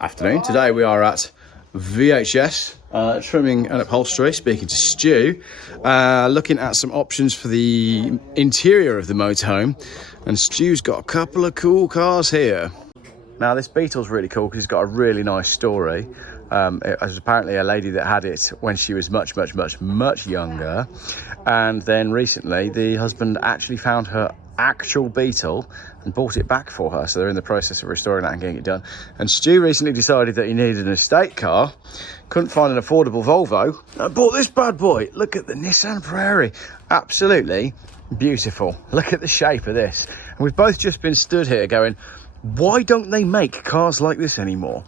Afternoon. Today we are at VHS Trimming and Upholstery, speaking to Stu, looking at some options for the interior of the motorhome, and Stu's got a couple of cool cars here. Now this Beetle's really cool because it's got a really nice story. It was apparently a lady that had it when she was much younger, and then recently the husband actually found her actual Beetle and bought it back for her, so they're in the process of restoring that and getting it done. And Stu recently decided that he needed an estate car, couldn't find an affordable Volvo, and bought this bad boy. Look at the Nissan Prairie, absolutely beautiful. Look at the shape of this. And we've both just been stood here going, why don't they make cars like this anymore?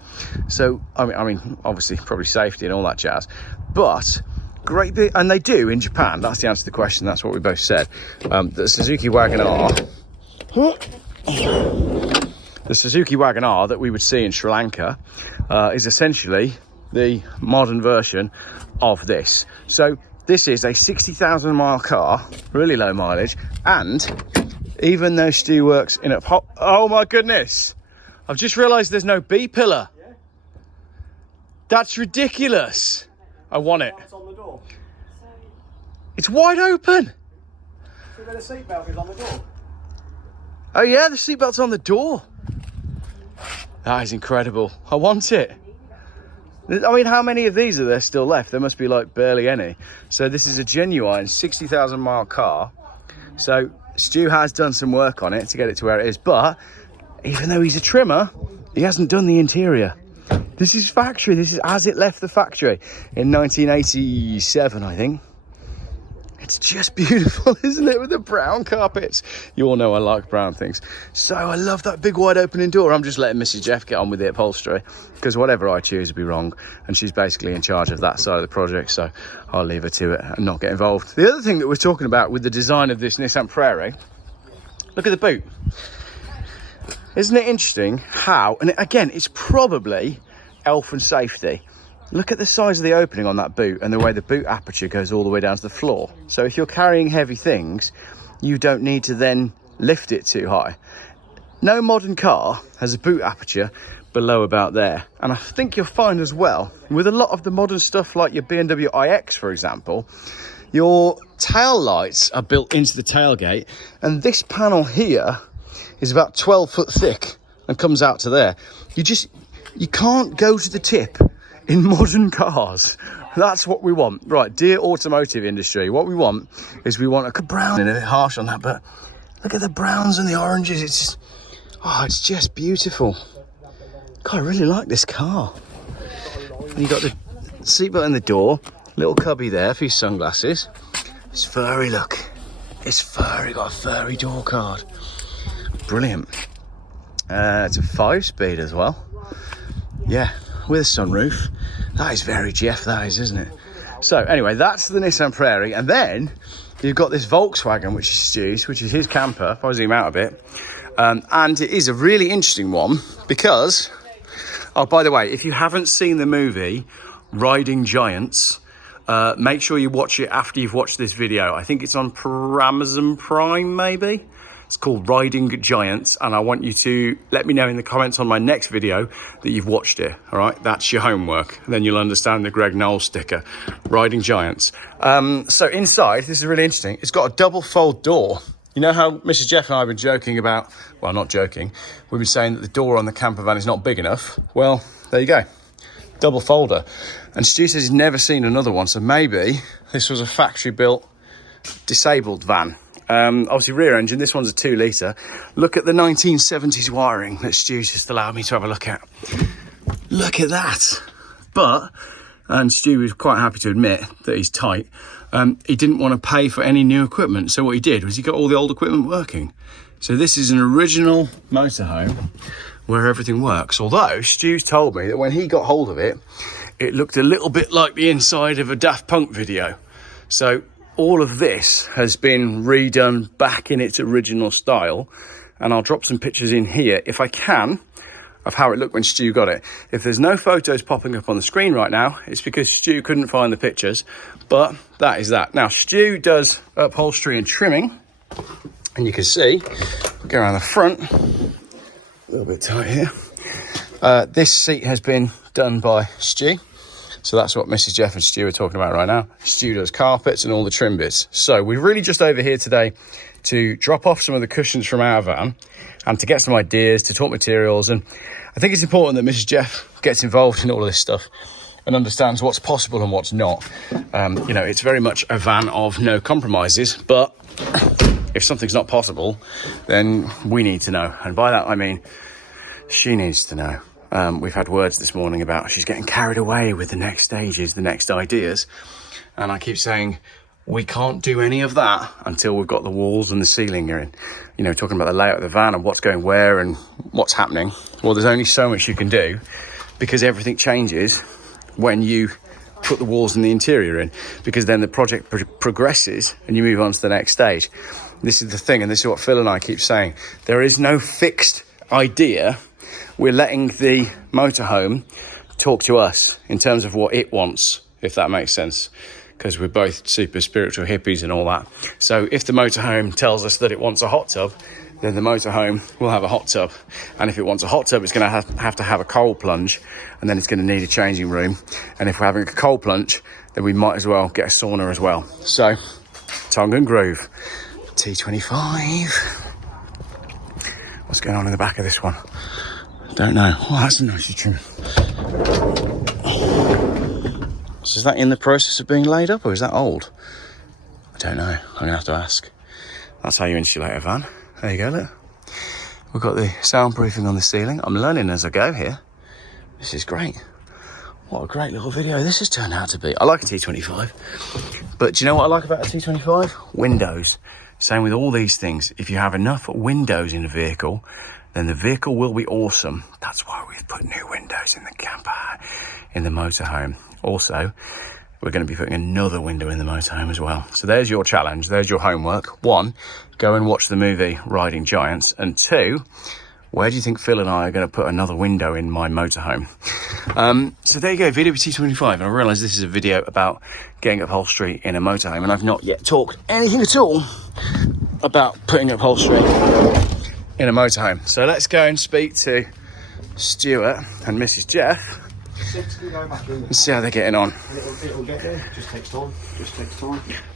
So I mean obviously probably safety and all that jazz, but great bit, and they do in Japan. That's the answer to the question. That's what we both said. The Suzuki Wagon-R, that we would see in Sri Lanka is essentially the modern version of this. So this is a 60,000 mile car, really low mileage, and even though Stu works in a oh my goodness, I've just realised there's no B pillar. That's ridiculous. I want it. It's wide open. So the seatbelt is on the door. Oh yeah, the seatbelt's on the door. That is incredible. I want it. I mean, how many of these are there still left? There must be like barely any. So this is a genuine 60,000 mile car. So Stu has done some work on it to get it to where it is, but even though he's a trimmer, he hasn't done the interior. This is factory. This is as it left the factory in 1987, I think. It's just beautiful, isn't it, with the brown carpets? You all know I like brown things. So I love that big wide opening door. I'm just letting Mrs Geoff get on with the upholstery, because whatever I choose will be wrong, and she's basically in charge of that side of the project, so I'll leave her to it and not get involved. The other thing that we're talking about with the design of this Nissan Prairie, look at the boot. Isn't it interesting how, and again, it's probably elf and safety. Look at the size of the opening on that boot and the way the boot aperture goes all the way down to the floor. So if you're carrying heavy things, you don't need to then lift it too high. No modern car has a boot aperture below about there. And I think you'll find as well, with a lot of the modern stuff like your BMW iX, for example, your tail lights are built into the tailgate, and this panel here is about 12 foot thick and comes out to there. You can't go to the tip in modern cars. That's what we want. Right, dear automotive industry, what we want is we want a brown, and a bit harsh on that, but look at the browns and the oranges. It's just beautiful. God, I really like this car. And you got the seatbelt in the door, little cubby there for your sunglasses. It's furry, look. It's furry, got a furry door card. Brilliant. It's a 5-speed as well. Yeah, with a sunroof. That is very Geoff, that is, isn't it? So anyway, that's the Nissan Prairie, and then you've got this Volkswagen, which is Stu's, which is his camper, if I zoom out a bit. And it is a really interesting one because, oh, by the way, if you haven't seen the movie Riding Giants, make sure you watch it after you've watched this video. I think it's on Amazon Prime, maybe. It's called Riding Giants, and I want you to let me know in the comments on my next video that you've watched it, all right? That's your homework. And then you'll understand the Greg Knowles sticker, Riding Giants. So inside, this is really interesting. It's got a double fold door. You know how Mrs Geoff and I have been joking about, well, not joking, we've been saying that the door on the camper van is not big enough. Well, there you go, double folder. And Stu says he's never seen another one, so maybe this was a factory-built disabled van. Obviously rear engine, this one's a 2 litre. Look at the 1970s wiring that Stu's just allowed me to have a look at. Look at that. But, and Stu was quite happy to admit that he's tight, he didn't want to pay for any new equipment. So what he did was he got all the old equipment working. So this is an original motorhome where everything works. Although Stu's told me that when he got hold of it, it looked a little bit like the inside of a Daft Punk video. So all of this has been redone back in its original style, and I'll drop some pictures in here if I can of how it looked when Stu got it. If there's no photos popping up on the screen right now, it's because Stu couldn't find the pictures, but that is that. Now Stu does upholstery and trimming, and you can see, go around the front, a little bit tight here, This seat has been done by Stu. So that's what Mrs Geoff and Stu are talking about right now. Stu does carpets and all the trim bits. So we're really just over here today to drop off some of the cushions from our van and to get some ideas, to talk materials. And I think it's important that Mrs Geoff gets involved in all of this stuff and understands what's possible and what's not. You know, it's very much a van of no compromises, but if something's not possible, then we need to know. And by that, I mean, she needs to know. We've had words this morning about she's getting carried away with the next stages, the next ideas. And I keep saying, we can't do any of that until we've got the walls and the ceiling in. You know, talking about the layout of the van and what's going where and what's happening. Well, there's only so much you can do because everything changes when you put the walls and the interior in, because then the project progresses and you move on to the next stage. This is the thing, and this is what Phil and I keep saying. There is no fixed idea. We're letting the motorhome talk to us in terms of what it wants, if that makes sense, because we're both super spiritual hippies and all that. So if the motorhome tells us that it wants a hot tub, then the motorhome will have a hot tub. And if it wants a hot tub, it's going to have to have a cold plunge, and then it's going to need a changing room. And if we're having a cold plunge, then we might as well get a sauna as well. So, tongue and groove. T25. What's going on in the back of this one? Don't know. Oh, that's a nice trim. So is that in the process of being laid up, or is that old? I don't know. I'm going to have to ask. That's how you insulate a van. There you go, look. We've got the soundproofing on the ceiling. I'm learning as I go here. This is great. What a great little video this has turned out to be. I like a T25. But do you know what I like about a T25? Windows. Same with all these things. If you have enough windows in a vehicle, then the vehicle will be awesome. That's why we've put new windows in the camper, in the motorhome. Also, we're going to be putting another window in the motorhome as well. So there's your challenge. There's your homework. 1, go and watch the movie Riding Giants. And 2, where do you think Phil and I are going to put another window in my motorhome? So there you go, video T25. And I realise this is a video about getting upholstery in a motorhome. And I've not yet talked anything at all about putting upholstery in a motorhome. So let's go and speak to Stewart and Mrs Geoff and see how they're getting on. It'll get there. Just takes time.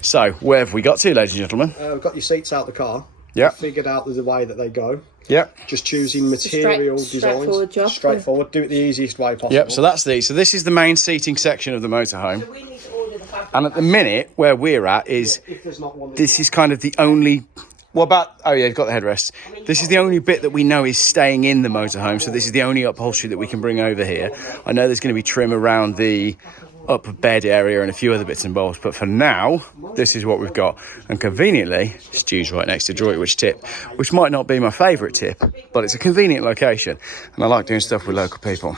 So where have we got to, ladies and gentlemen? We've got your seats out the car. Yeah. Figured out the way that they go. Yep. Just choosing material designs. Straightforward job. Straightforward. Do it the easiest way possible. Yep. So that's so this is the main seating section of the motorhome. So we need to order the fabric. And at the minute where we're at is If there's not one, this is kind of the only. Oh yeah, you've got the headrest. This is the only bit that we know is staying in the motorhome, so this is the only upholstery that we can bring over here. I know there's going to be trim around the upper bed area and a few other bits and bobs, but for now, this is what we've got. And conveniently, Stu's right next to Droitwich Tip, which might not be my favourite tip, but it's a convenient location, and I like doing stuff with local people.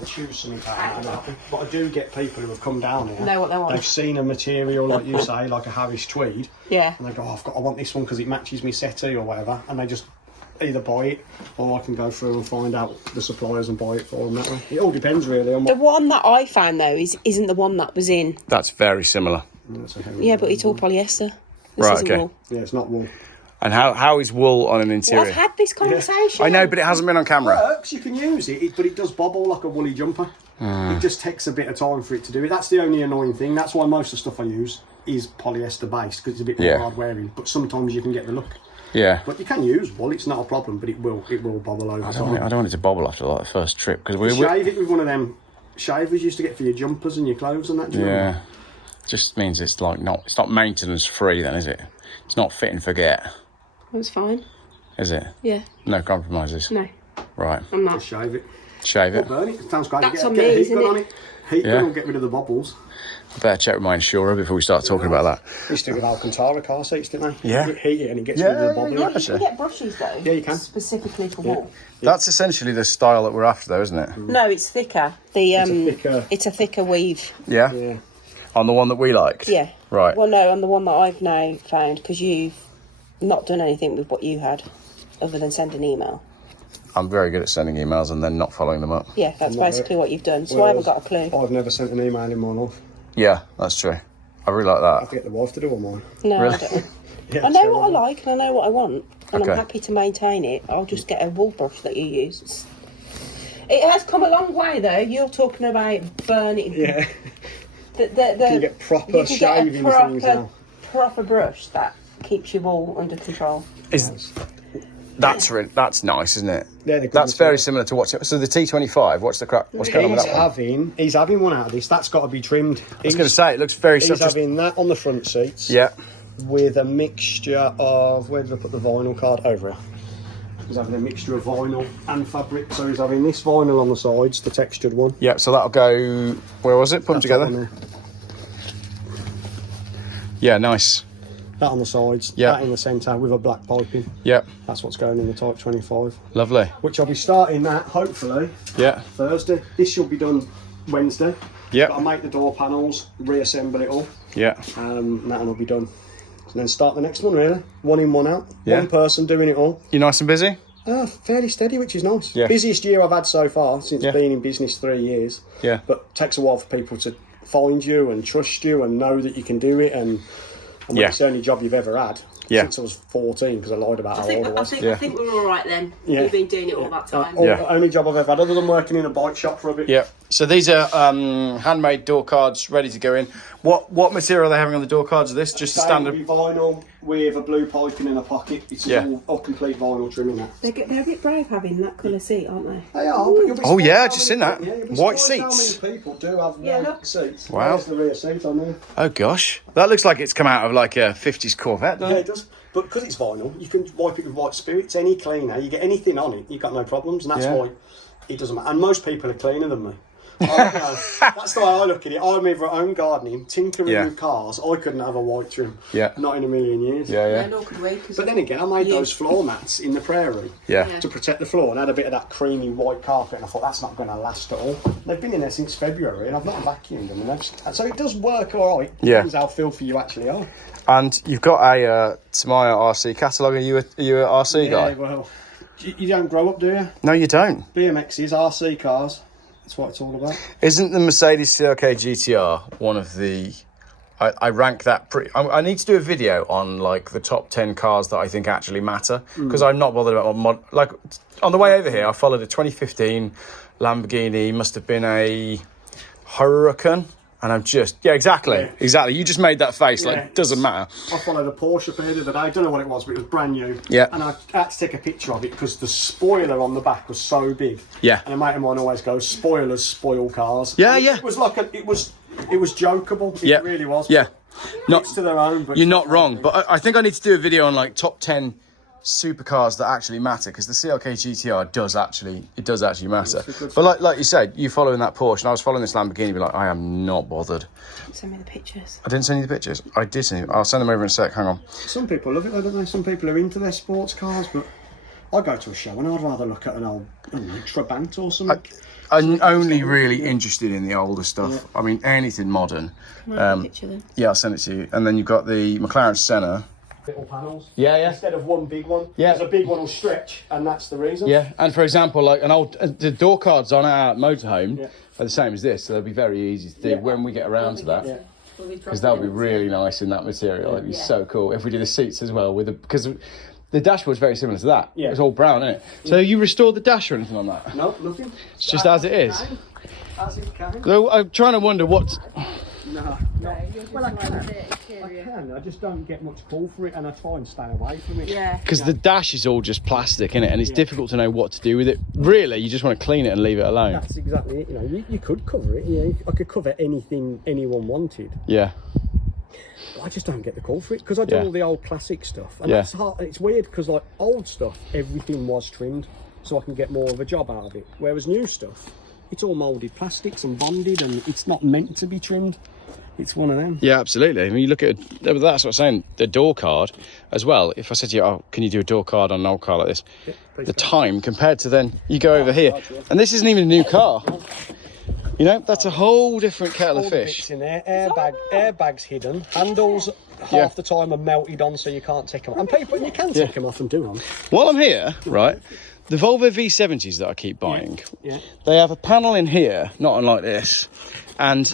they choose something out of it. But I do get people who have come down here. Know what they want. They've seen a material, like you say, like a Harris tweed. Yeah. And they go, oh, I want this one because it matches me settee or whatever. And they just either buy it or I can go through and find out the suppliers and buy it for them that way. It all depends really on what... The one that I found though isn't the one that was in. That's very similar. Yeah, but it's all polyester. This Right, isn't okay. wool. Yeah, it's not wool. And how is wool on an Well, interior? I've had this conversation. I know, but it hasn't been on camera. Works, you can use it, but it does bobble like a woolly jumper. It just takes a bit of time for it to do it. That's the only annoying thing. That's why most of the stuff I use is polyester based, because it's a bit more hard wearing. But sometimes you can get the look. Yeah. But you can use wool, it's not a problem, but it will bobble over time. I don't want it to bobble after like the first trip because Shave it with one of them shavers you used to get for your jumpers and your clothes and that. Do you know? Just means it's like it's not maintenance free then, is it? It's not fit and forget, It was fine. is it? Yeah. No compromises. No, Right. I'm not. Just shave it. Shave it. Burn it. It sounds great. That's Get on a me, heat isn't gun it? on it. Heat gun will get rid of the bobbles. I better check with my insurer before we start talking about that. They used to do it with Alcantara car seats, didn't they? Yeah. You heat it and it gets rid of the bobbles. yeah. You can get brushes though. Yeah, you can. Specifically for wool. That's essentially the style that we're after, though, isn't it? No, it's thicker. It's a thicker weave. Yeah. Yeah. On the one that we liked. Yeah. Right. Well, no, on the one that I've now found, because you've not done anything with what you had, other than send an email. I'm very good at sending emails and then not following them up. Yeah, that's not basically what you've done. So I haven't got a clue. I've never sent an email in my life. Yeah, that's true. I really like I have that. to get the wife to do all mine. No, Really? I don't. Yeah, I know so what I like and I know what I want, and Okay. I'm happy to maintain it. I'll just get a wool brush that you use. It has come a long way though. You're talking about burning. Yeah. You can get proper shaving things now. Proper brush that keeps you all under control. That's nice, isn't it? Yeah, that's very similar to what's so the T25. What's the crap? What's going on with that one? He's having one out of this. That's got to be trimmed. I was going to say it looks very. He's having that on the front seats. Yeah. With a mixture of, where did I put the vinyl card? Over here. He's having a mixture of vinyl and fabric. So he's having this vinyl on the sides, the textured one. Yeah. So that'll go. Where was it? Put them together. Yeah. Nice. That on the sides, that in the centre with a black piping. Yeah. That's what's going in the Type 25. Lovely. Which I'll be starting that, hopefully, Thursday. This should be done Wednesday. Yeah. I'll make the door panels, reassemble it all. Yeah. And that'll be done. And then start the next one, really. One in, one out. Yeah. One person doing it all. You nice and busy? Fairly steady, which is nice. Yeah. Busiest year I've had so far since being in business 3 years. Yeah. But it takes a while for people to find you and trust you and know that you can do it. And it's the only job you've ever had since I was 14, because I lied about how old I was. I think we're all right then. You've been doing it all that time. The only job I've ever had, other than working in a bike shop for a bit. Yeah. So these are handmade door cards ready to go in. What material are they having on the door cards of this? Just the standard vinyl with a blue piping in a pocket. It's all complete vinyl trimming that. They're a bit brave having that colour seat, aren't they? They are. But you'll be I've just seen that. White seats. How many people do have white seats? Wow. There's the rear seat on there. Oh gosh, that looks like it's come out of like a 50s Corvette, doesn't it? Yeah, it does. But because it's vinyl, you can wipe it with white spirits. Any cleaner, you get anything on it, you've got no problems, and that's why it doesn't matter. And most people are cleaner than me. That's the way I look at it. I'm either at home gardening, tinkering with cars. I couldn't have a white trim. Yeah. Not in a million years. Yeah. Nor could we. But then again, I made those floor mats in the Prairie to protect the floor and had a bit of that creamy white carpet, and I thought that's not going to last at all. They've been in there since February and I've not vacuumed them. And so it does work all right. Depends how filthy you actually are. And you've got a Tamiya RC catalogue. Are you an RC guy? Yeah, well, you don't grow up, do you? No, you don't. BMXs, RC cars. That's what it's all about. Isn't the Mercedes CLK GTR one of the... I rank that pretty... I need to do a video on, like, the top 10 cars that I think actually matter, because I'm not bothered about... Like, on the way over here, I followed a 2015 Lamborghini, must have been a Huracan, and I'm just... Yeah, exactly. You just made that face, like, it doesn't matter. I followed a Porsche the other day. I don't know what it was, but it was brand new. Yeah. And I had to take a picture of it because the spoiler on the back was so big. Yeah. And a mate of mine always goes, spoilers spoil cars. Yeah, It was like it was jokeable. It really was. Yeah. Not to their own, but you're not wrong. But I think I need to do a video on like top 10 supercars that actually matter, because the CLK GTR does actually matter. But like you said, you following that Porsche, and I was following this Lamborghini, be like, I am not bothered. Send me the pictures. I didn't send you the pictures. I did send you. I'll send them over in a sec. Hang on. Some people love it, though, don't they? Some people are into their sports cars, but I go to a show and I'd rather look at an old Trabant or something. I'm only really interested in the older stuff. Yeah. I mean, anything modern. Can I have a picture then? Yeah, I'll send it to you. And then you've got the McLaren Senna. Little panels. Yeah. Instead of one big one. Yeah. Because a big one will stretch, and that's the reason. Yeah, and for example, like an old... the door cards on our motorhome are the same as this, so they'll be very easy to do when we get around to that. Yeah. Because they'll be really nice in that material. It'd be so cool if we do the seats as well, because the dashboard's very similar to that. Yeah. It's all brown, isn't it? So you restored the dash or anything on that? No, nothing. It's just as it is. As it can. So I'm trying to wonder what... No. Well, I can. I just don't get much pull for it, and I try and stay away from it. Yeah. Because the dash is all just plastic, innit? And it's difficult to know what to do with it. Really, you just want to clean it and leave it alone. That's exactly it. You know, you could cover it. You know, I could cover anything anyone wanted. Yeah. But I just don't get the call for it because I do all the old classic stuff, and that's hard. It's weird because like old stuff, everything was trimmed, so I can get more of a job out of it. Whereas new stuff, it's all moulded plastics and bonded, and it's not meant to be trimmed. It's one of them. Yeah, absolutely. I mean, you look at that's what I'm saying. The door card as well. If I said to you, "Oh, can you do a door card on an old car like this?" The time compared to then, you go over here, and this isn't even a new car. You know, that's a whole different kettle of fish. Bits in there. Airbags hidden. Handles half the time are melted on, so you can't take them off. And people, you can take them off and do them. While I'm here, right. The Volvo V70s that I keep buying, they have a panel in here, not unlike this, and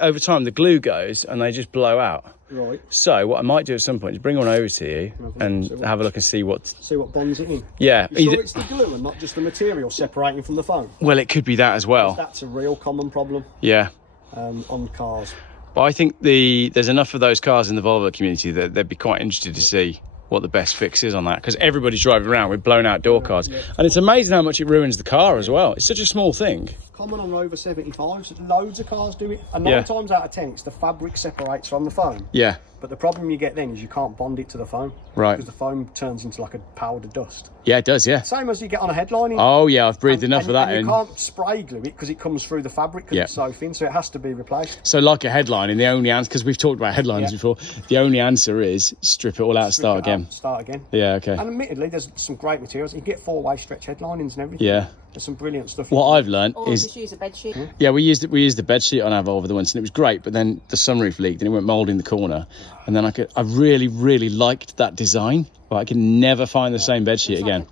over time the glue goes and they just blow out. Right. So what I might do at some point is bring one over to you and have a look and see what bonds it in. Yeah. You sure it's the glue and not just the material separating from the foam? Well, it could be that as well. That's a real common problem. Yeah. On cars. But I think there's enough of those cars in the Volvo community that they'd be quite interested to see what the best fix is on that, because everybody's driving around with blown out door cards, and it's amazing how much it ruins the car as well. It's such a small thing. Common on over 75s, loads of cars do it, and 9 times out of 10 it's the fabric separates from the foam. Yeah. But the problem you get then is you can't bond it to the foam. Right. Because the foam turns into like a powder dust. Yeah, it does, yeah. Same as you get on a headlining. Oh yeah, I've breathed enough of that in. You can't spray glue it because it comes through the fabric because it's so thin, so it has to be replaced. So like a headlining, the only answer, because we've talked about headliners before, the only answer is strip it all out, start again. Start again. Yeah, okay. And admittedly, there's some great materials. You get 4-way stretch headlinings and everything. Yeah. There's some brilliant stuff. What I've learned is just use a bed sheet. Yeah, we used the bed sheet on our Volvo once, and it was great. But then the sunroof leaked, and it went mould in the corner. And then I really liked that design, but I could never find the same bed sheet again.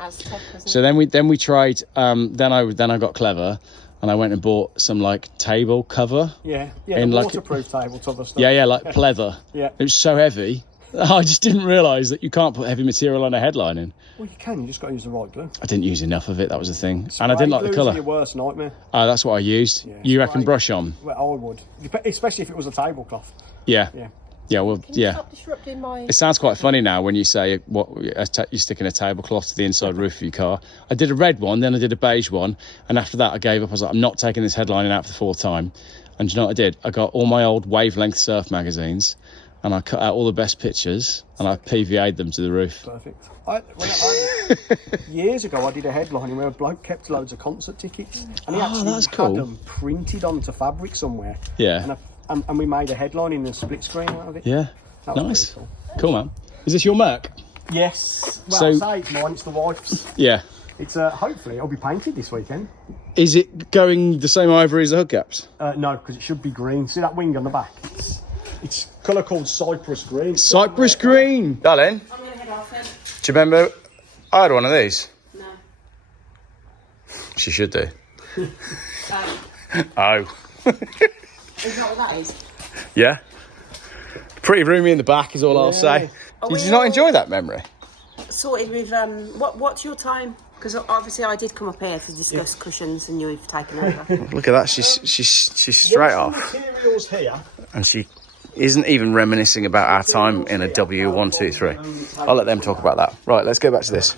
So then we tried. Then I got clever, and I went and bought some like table cover. Yeah, in the like waterproof tabletop stuff. Yeah, like pleather. Yeah. It was so heavy. I just didn't realise that you can't put heavy material on a headlining. Well, you can. You just got to use the right glue. I didn't use enough of it. That was the thing, and I didn't like the colour. Your worst nightmare. Oh, that's what I used. Yeah, you reckon brush on? Well, I would, especially if it was a tablecloth. Yeah. Yeah. Yeah, well, Can you stop disrupting my... It sounds quite funny now when you say you're sticking a tablecloth to the inside roof of your car. I did a red one, then I did a beige one, and after that I gave up. I was like, I'm not taking this headlining out for the 4th time. And do you know what I did? I got all my old Wavelength surf magazines, and I cut out all the best pictures, and I PVA'd them to the roof. Perfect. Years ago, I did a headlining where a bloke kept loads of concert tickets, and he actually had them printed onto fabric somewhere. Yeah. And we made a headline in a split screen out of it. Yeah, nice. Cool, man. Is this your Merc? Yes. Well, I say it's mine, it's the wife's. Yeah. It's hopefully it'll be painted this weekend. Is it going the same ivory as the hubcaps? No, because it should be green. See that wing on the back? It's colour called Cypress Green. Cypress Green! Darling, I'm going to head off then. do you remember I had one of these? No. She should do. Oh. Is that what that is? Yeah. Pretty roomy in the back is all I'll say. Did you not enjoy that memory? Sorted with, what's your time? Because obviously I did come up here to discuss cushions and you've taken over. Look at that, she's straight off. Materials here. And she isn't even reminiscing about our time in a W123. I'll let them talk about that. Right, let's go back to this.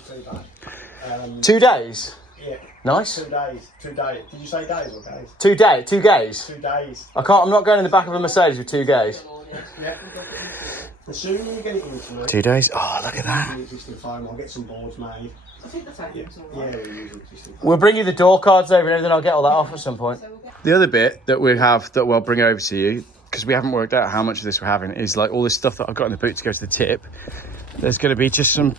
2 days? Yeah. Nice. 2 days. 2 days. Did you say days or days? 2 days? 2 days? 2 days. I'm not going in the back of a Mercedes with 2 days. Yeah. The sooner you get it into me. 2 days? Oh, look at that. I'll get some boards made. I think the table's all right. Yeah, we'll use existing. We'll bring you the door cards over and everything. I'll get all that off at some point. The other bit that we have that we'll bring over to you, because we haven't worked out how much of this we're having, is like all this stuff that I've got in the boot to go to the tip. There's going to be just some,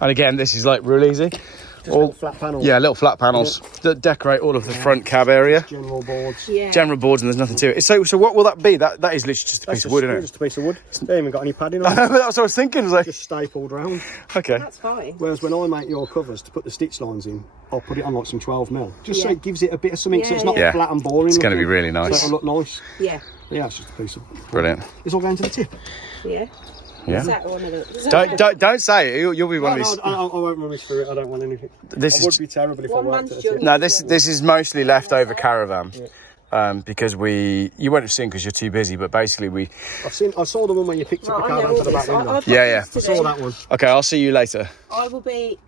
and again, this is like real easy. Just little flat panels. Yeah, little flat panels that decorate all of the front cab area. General boards. Yeah. General boards, and there's nothing to it. So what will that be? That is literally just a piece of wood, isn't it? Just a piece of wood. They haven't got any padding on. That's what I was thinking. It was like, Just stapled round. okay. That's fine. Whereas when I make your covers to put the stitch lines in, I'll put it on like some 12mm. Just so it gives it a bit of something, so it's not flat and boring. It's going to be really nice. So it'll look nice. Yeah. Yeah, it's just a piece of. Brilliant. It's all going to the tip. Yeah. Yeah. Is that one of the... Don't say it. You'll be one of these. I won't rummage through it. I don't want anything. This I would be terrible if I worked at a tip. No, this is mostly leftover caravan. Because you won't have seen because you're too busy, but basically I saw the one when you picked up the caravan for the back window. Yeah. I saw that one. Okay, I'll see you later. I will be...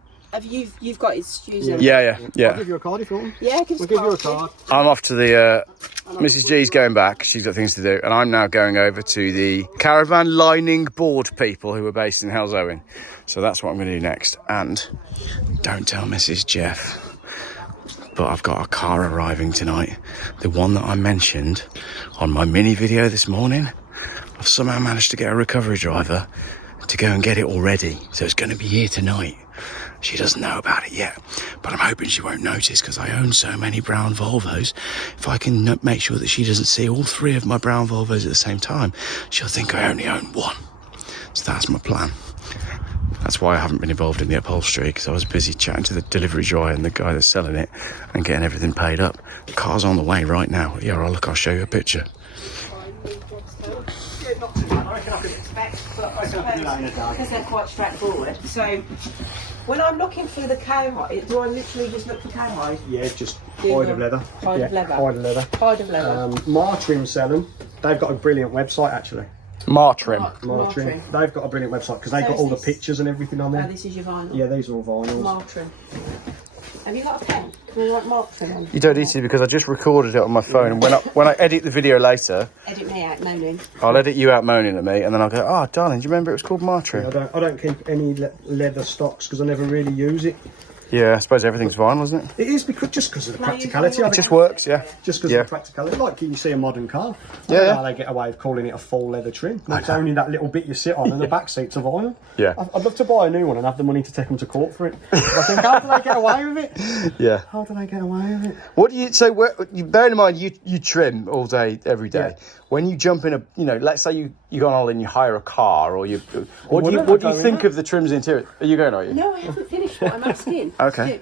You've got his shoes in? Yeah. I'll give you a card if you want. Yeah, We'll give you a card. I'm off to the Mrs G's going back. She's got things to do, and I'm now going over to the caravan lining board people who are based in Halesowen. So that's what I'm going to do next. And don't tell Mrs Geoff, but I've got a car arriving tonight. The one that I mentioned on my mini video this morning. I've somehow managed to get a recovery driver to go and get it already. So it's going to be here tonight. She doesn't know about it yet, but I'm hoping she won't notice because I own so many brown Volvos. If I can make sure that she doesn't see all 3 of my brown Volvos at the same time, she'll think I only own 1. So that's my plan. That's why I haven't been involved in the upholstery, because I was busy chatting to the delivery driver and the guy that's selling it and getting everything paid up. The car's on the way right now. Yeah, I'll show you a picture. Yeah, not too bad. I reckon I could but I suppose because they're quite straightforward. So when I'm looking for the cowhide, do I literally just look for cowhide? Yeah, just hide of leather. Hide of leather. Hide of leather. Hide of leather. Martrim sell them. They've got a brilliant website actually. Martrim. Martrim. They've got a brilliant website because they've got all the pictures and everything on there. Oh, this is your vinyl? Yeah, these are all vinyls. Martrim. Have you got a pen? Can we write Martrim on? You don't need to because I just recorded it on my phone, and when I edit the video later, Edit me out moaning. I'll edit you out moaning at me, and then I'll go, oh, darling, do you remember it was called Martrim? Yeah, I don't keep any leather stocks because I never really use it. Yeah, I suppose everything's vinyl, isn't it? It is just because of the practicality of It it. just works, yeah. Just because of the practicality. Like you see a modern car. I Yeah, don't know yeah. how they get away with calling it a full leather trim. It's only that little bit you sit on and the back seats are vinyl. Yeah. I'd love to buy a new one and have the money to take them to court for it. But I think, how do they get away with it? Yeah. How do they get away with it? What do you, so bearing in mind you trim all day, every day. Yeah. When you jump in a, let's say you go on holiday and you hire a car, or what do you think of the trim's interior? Are you going, are you? No, I haven't finished what I'm asking. Okay.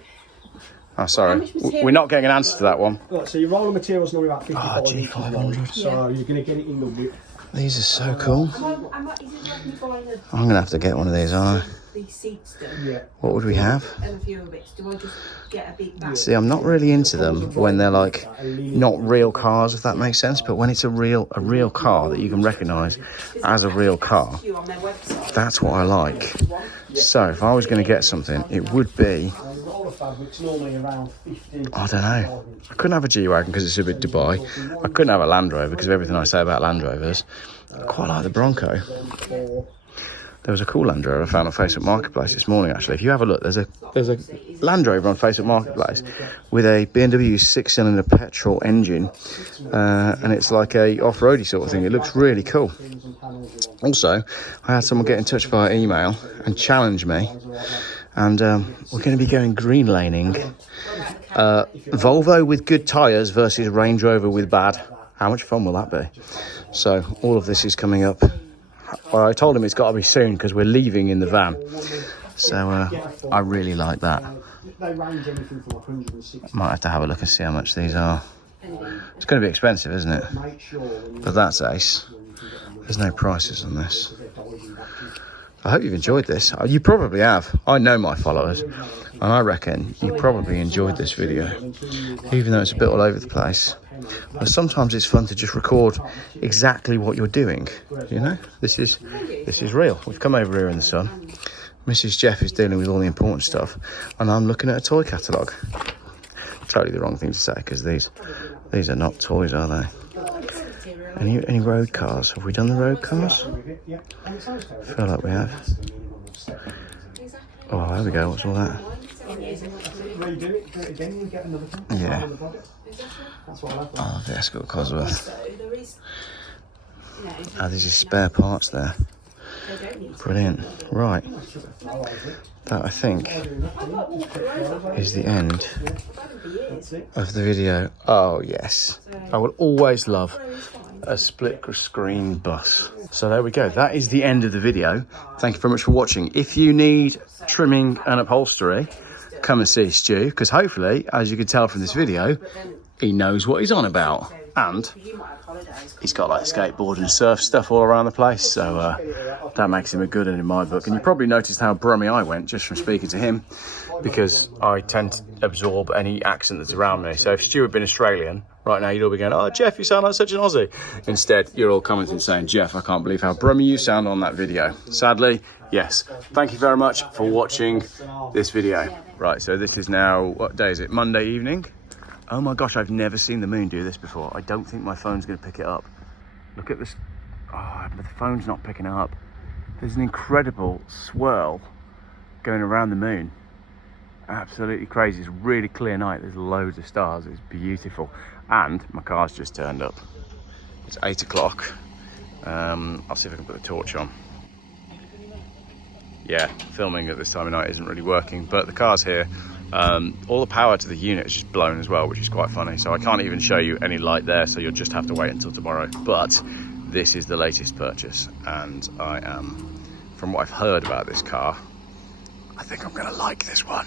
Oh, sorry. How much material- We're not getting an answer to that one. Right, so your roller material's normally about 55 inches G500. long. So you're going to get it in the width. These are so cool. Is it like me buying I'm going to have to get one of these, aren't I? the seats done? Yeah. What would we have? And a few of bits. Do I just get a big bag? See, I'm not really into them when they're like not real cars, if that makes sense. But when it's a real car that you can recognise as a real car, On their website. that's what I like. So if I was going to get something, it would be, Roller fabric's normally around 50. I don't know. I couldn't have a G-Wagon because it's a bit Dubai. I couldn't have a Land Rover because of everything I say about Land Rovers. I quite like the Bronco. There was a cool Land Rover I found on Facebook Marketplace this morning, actually. If you have a look, there's a Land Rover on Facebook Marketplace with a BMW 6-cylinder petrol engine, and it's like a off-roady sort of thing. It looks really cool. Also, I had someone get in touch via email and challenge me, and we're going to be going green laning. Volvo with good tyres versus Range Rover with bad. How much fun will that be? So all of this is coming up. Well, I told him it's got to be soon because we're leaving in the van. So I really like that. Might have to have a look and see how much these are. It's going to be expensive, isn't it? But that's ace. There's no prices on this. I hope you've enjoyed this. You probably have. I know my followers, and I reckon you probably enjoyed this video, even though it's a bit all over the place. But sometimes it's fun to just record exactly what you're doing. This is real. We've come over here in the sun. Mrs Geoff is dealing with all the important stuff, and I'm looking at a toy catalogue. Totally the wrong thing to say because these are not toys, are they? Any road cars? Have we done the road cars? I feel like we have. Oh, there we go. What's all that? Yeah. Oh, the Escort Cosworth. Ah, there's just spare parts there. Brilliant. Right. That, I think, is the end of the video. Oh, yes. I will always love a split screen bus. So there we go. That is the end of the video. Thank you very much for watching. If you need trimming and upholstery, come and see Stu, because hopefully, as you can tell from this video, he knows what he's on about. And he's got like skateboard and surf stuff all around the place, so that makes him a good one in my book. And you probably noticed how brummy I went just from speaking to him, because I tend to absorb any accent that's around me. So if Stu had been Australian, right now you'd all be going, oh, Geoff, you sound like such an Aussie. Instead, you're all commenting saying, Geoff, I can't believe how brummy you sound on that video. Sadly, yes. Thank you very much for watching this video. Right, so this is now, what day is it? Monday evening. Oh my gosh, I've never seen the moon do this before. I don't think my phone's going to pick it up. Look at this. Oh, the phone's not picking it up. There's an incredible swirl going around the moon. Absolutely crazy. It's a really clear night. There's loads of stars. It's beautiful. And my car's just turned up. It's 8 o'clock. I'll see if I can put the torch on. Yeah, filming at this time of night isn't really working, but the car's here. All the power to the unit is just blown as well, which is quite funny. So I can't even show you any light there, so you'll just have to wait until tomorrow. But this is the latest purchase, and I am, from what I've heard about this car, I think I'm gonna like this one.